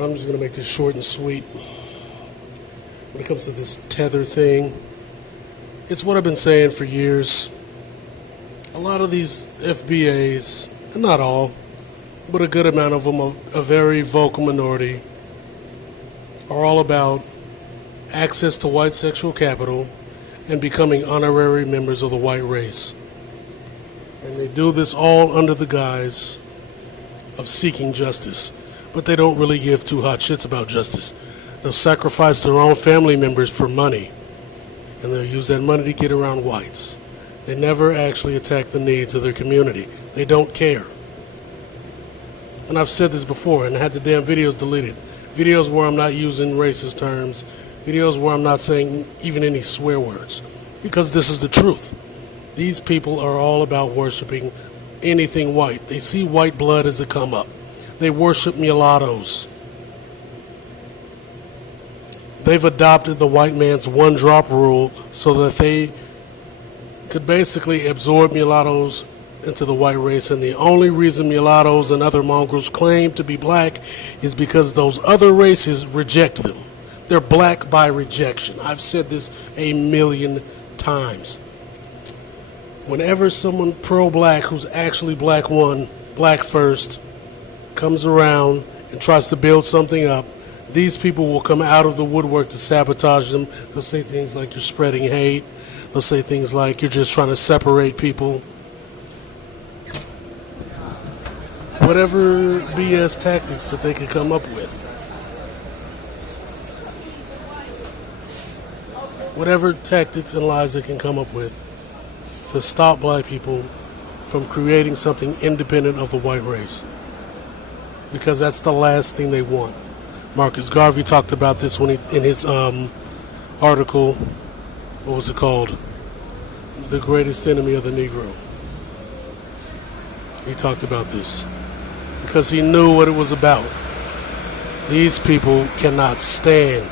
I'm just going to make this short and sweet. When it comes to this Tether thing, it's what I've been saying for years. A lot of these FBAs, not all, but a good amount of them, a very vocal minority, are all about access to white sexual capital and becoming honorary members of the white race. And they do this all under the guise of seeking justice. But they don't really give two hot shits about justice. They'll sacrifice their own family members for money, and they'll use that money to get around whites. They never actually attack the needs of their community. They don't care. And I've said this before and had the damn videos deleted. Videos where I'm not using racist terms. Videos where I'm not saying even any swear words. Because this is the truth. These people are all about worshiping anything white. They see white blood as a come up. They worship mulattoes. They've adopted the white man's one-drop rule so that they could basically absorb mulattoes into the white race. And the only reason mulattoes and other mongrels claim to be black is because those other races reject them. They're black by rejection. I've said this a million times. Whenever someone pro-black who's actually black first, comes around and tries to build something up, these people will come out of the woodwork to sabotage them. They'll say things like you're spreading hate. They'll say things like you're just trying to separate people. Whatever BS tactics that they can come up with. Whatever tactics and lies they can come up with to stop black people from creating something independent of the white race. Because that's the last thing they want. Marcus Garvey talked about this when in his article, what was it called? The Greatest Enemy of the Negro. He talked about this because he knew what it was about. These people cannot stand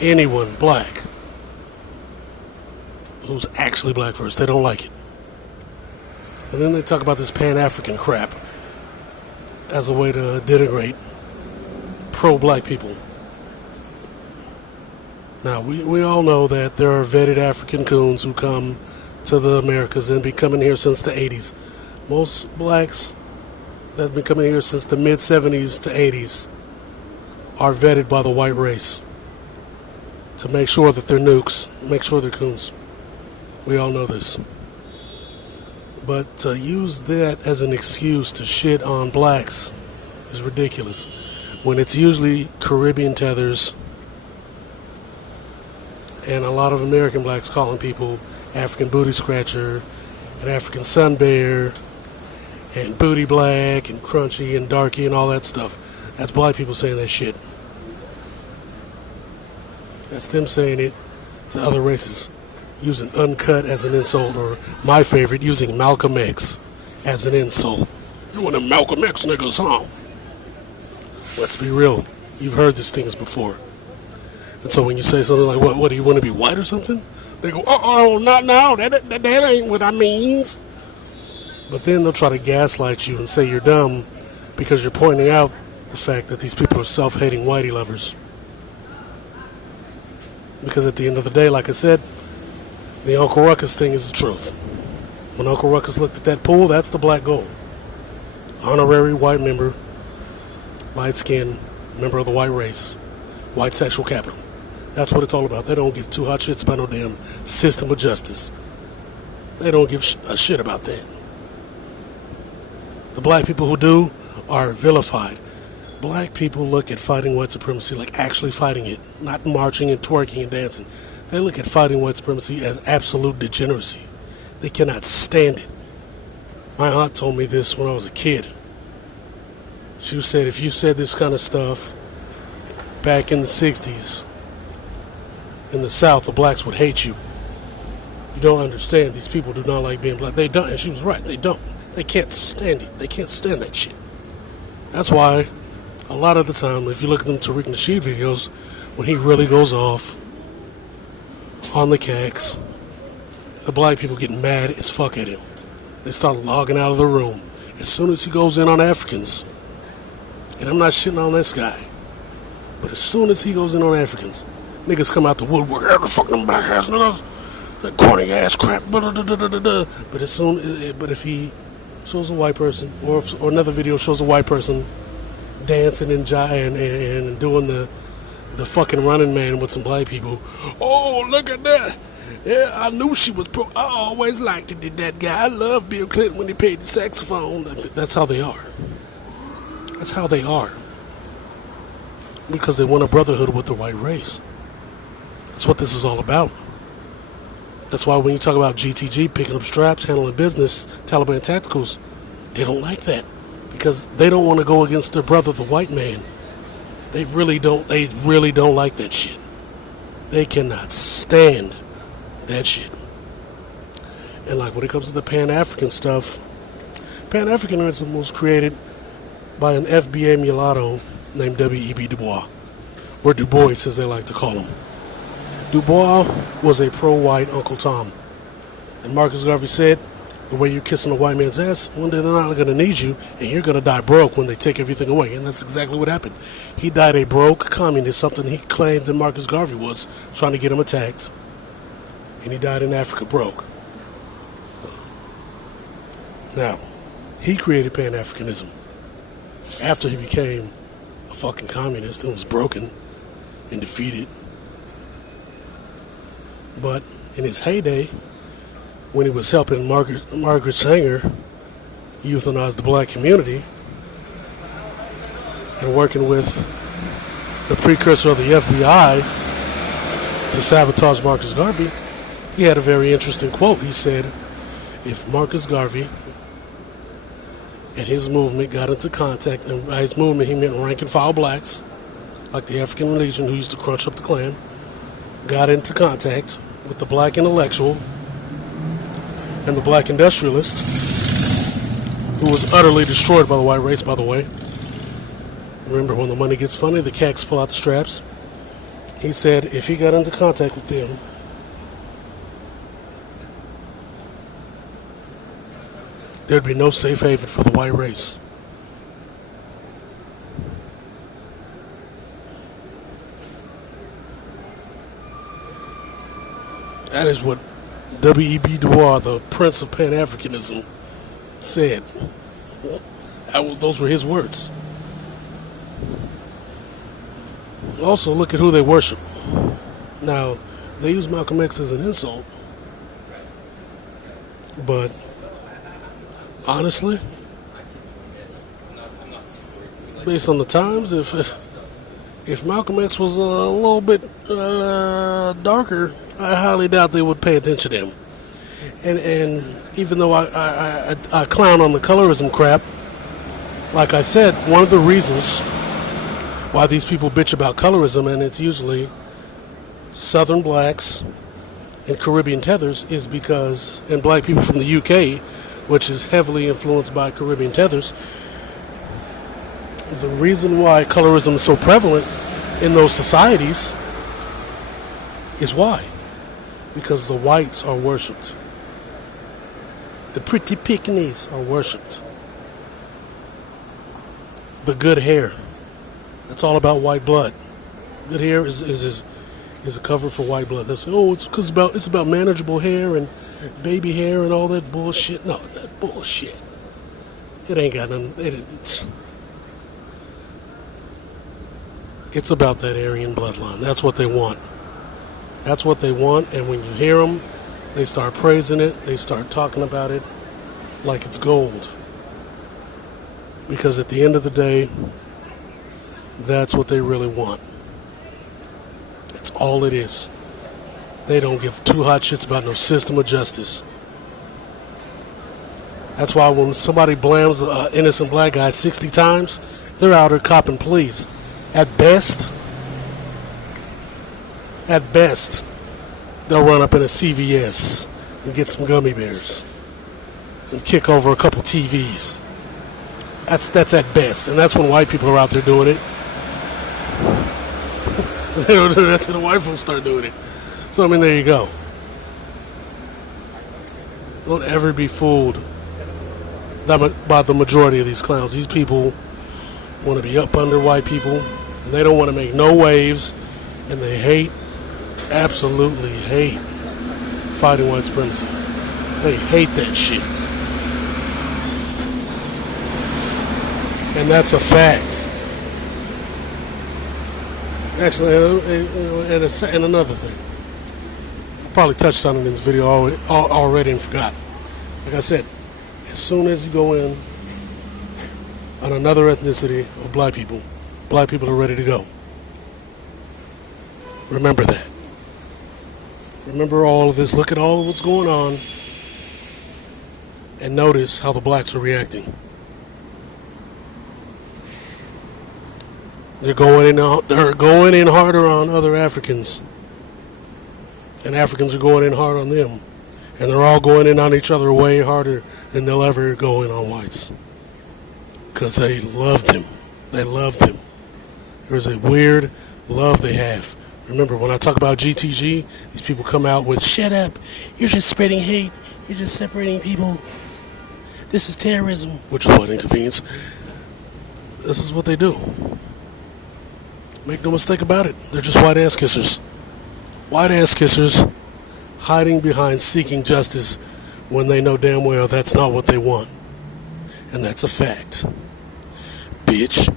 anyone black who's actually black first. They don't like it. And then they talk about this Pan-African crap as a way to denigrate pro-black people. Now, we all know that there are vetted African coons who come to the Americas and been coming here since the 80s. Most blacks that have been coming here since the mid-70s to 80s are vetted by the white race to make sure that they're nukes, make sure they're coons. We all know this. But to use that as an excuse to shit on blacks is ridiculous. When it's usually Caribbean tethers and a lot of American blacks calling people African booty scratcher and African sun bear and booty black and crunchy and darky and all that stuff. That's black people saying that shit. That's them saying it to other races. Using uncut as an insult, or my favorite, using Malcolm X as an insult. You're one of Malcolm X niggas, huh? Let's be real. You've heard these things before. And so when you say something like, what do you want to be white or something? They go, oh, not now. That ain't what I means. But then they'll try to gaslight you and say you're dumb because you're pointing out the fact that these people are self-hating whitey lovers. Because at the end of the day, like I said, the Uncle Ruckus thing is the truth. When Uncle Ruckus looked at that pool, that's the black gold. Honorary white member, light skin, member of the white race, white sexual capital. That's what it's all about. They don't give two hot shits about no damn system of justice. They don't give a shit about that. The black people who do are vilified. Black people look at fighting white supremacy like actually fighting it, not marching and twerking and dancing. They look at fighting white supremacy as absolute degeneracy. They cannot stand it. My aunt told me this when I was a kid. She said, if you said this kind of stuff back in the 60s, in the South, the blacks would hate you. You don't understand. These people do not like being black. They don't. And she was right. They don't. They can't stand it. They can't stand that shit. That's why a lot of the time, if you look at them Tariq Nasheed videos, when he really goes off on the cacks, the black people get mad as fuck at him. They start logging out of the room as soon as he goes in on Africans. And I'm not shitting on this guy. But as soon as he goes in on Africans, niggas come out the woodwork. The fucking black ass niggas. That corny ass crap. But if he shows a white person, or another video shows a white person dancing and doing the fucking Running Man with some black people. Oh, look at that. Yeah, I knew she was pro. I always liked it, did that guy. I love Bill Clinton when he played the saxophone. That's how they are. That's how they are. Because they want a brotherhood with the white race. That's what this is all about. That's why when you talk about GTG, picking up straps, handling business, Taliban tacticals, they don't like that. Because they don't want to go against their brother, the white man. They really don't like that shit. They cannot stand that shit. And like when it comes to the Pan-African stuff, Pan-Africanism was created by an FBA mulatto named W.E.B. Du Bois, or Du Bois as they like to call him. Du Bois was a pro-white Uncle Tom. And Marcus Garvey said, the way you're kissing a white man's ass, one day they're not going to need you, and you're going to die broke when they take everything away. And that's exactly what happened. He died a broke communist, something he claimed that Marcus Garvey was trying to get him attacked. And he died in Africa broke. Now, he created Pan-Africanism after he became a fucking communist and was broken and defeated. But in his heyday, when he was helping Margaret Sanger euthanize the black community and working with the precursor of the FBI to sabotage Marcus Garvey, he had a very interesting quote. He said, if Marcus Garvey and his movement got into contact, and by his movement he meant rank and file blacks, like the African Legion who used to crunch up the Klan, got into contact with the black intellectual and the black industrialist, who was utterly destroyed by the white race, by the way. Remember, when the money gets funny, the cats pull out the straps. He said if he got into contact with them, there'd be no safe haven for the white race. That is what W.E.B. Du Bois, the Prince of Pan-Africanism, said. Those were his words. Also, look at who they worship. Now, they use Malcolm X as an insult, but honestly, based on the times, if Malcolm X was a little bit darker, I highly doubt they would pay attention to him. And even though I clown on the colorism crap, like I said, one of the reasons why these people bitch about colorism, and it's usually Southern blacks and Caribbean tethers, is because, and black people from the UK, which is heavily influenced by Caribbean tethers, the reason why colorism is so prevalent in those societies is why? Because the whites are worshipped. The pretty pickaninnies are worshipped. The good hair. That's all about white blood. Good hair is a cover for white blood. That's it's about manageable hair and baby hair and all that bullshit. No, that bullshit. It ain't got nothing. It's about that Aryan bloodline. That's what they want. That's what they want, and when you hear them, they start praising it, they start talking about it like it's gold. Because at the end of the day, that's what they really want. That's all it is. They don't give two hot shits about no system of justice. That's why when somebody blams an innocent black guy 60 times, they're out here copping pleas. At best, they'll run up in a CVS and get some gummy bears and kick over a couple TVs. That's at best, and that's when white people are out there doing it. They don't do that till the white folks start doing it. So I mean, there you go. Don't ever be fooled by the majority of these clowns. These people want to be up under white people, and they don't want to make no waves, and they hate, absolutely hate fighting white supremacy. They hate that shit. And that's a fact. Actually, and another thing. I probably touched on it in this video already and forgot. Like I said, as soon as you go in on another ethnicity of black people are ready to go. Remember that. Remember all of this. Look at all of what's going on and notice how the blacks are reacting. They're going in harder on other Africans, and Africans are going in hard on them, and they're all going in on each other way harder than they'll ever go in on whites, because they love them. They love them. There's a weird love they have. Remember, when I talk about GTG, these people come out with, shut up, you're just spreading hate, you're just separating people, this is terrorism, which is what inconvenience. This is what they do. Make no mistake about it. They're just white ass kissers. White ass kissers hiding behind seeking justice when they know damn well that's not what they want. And that's a fact. Bitch.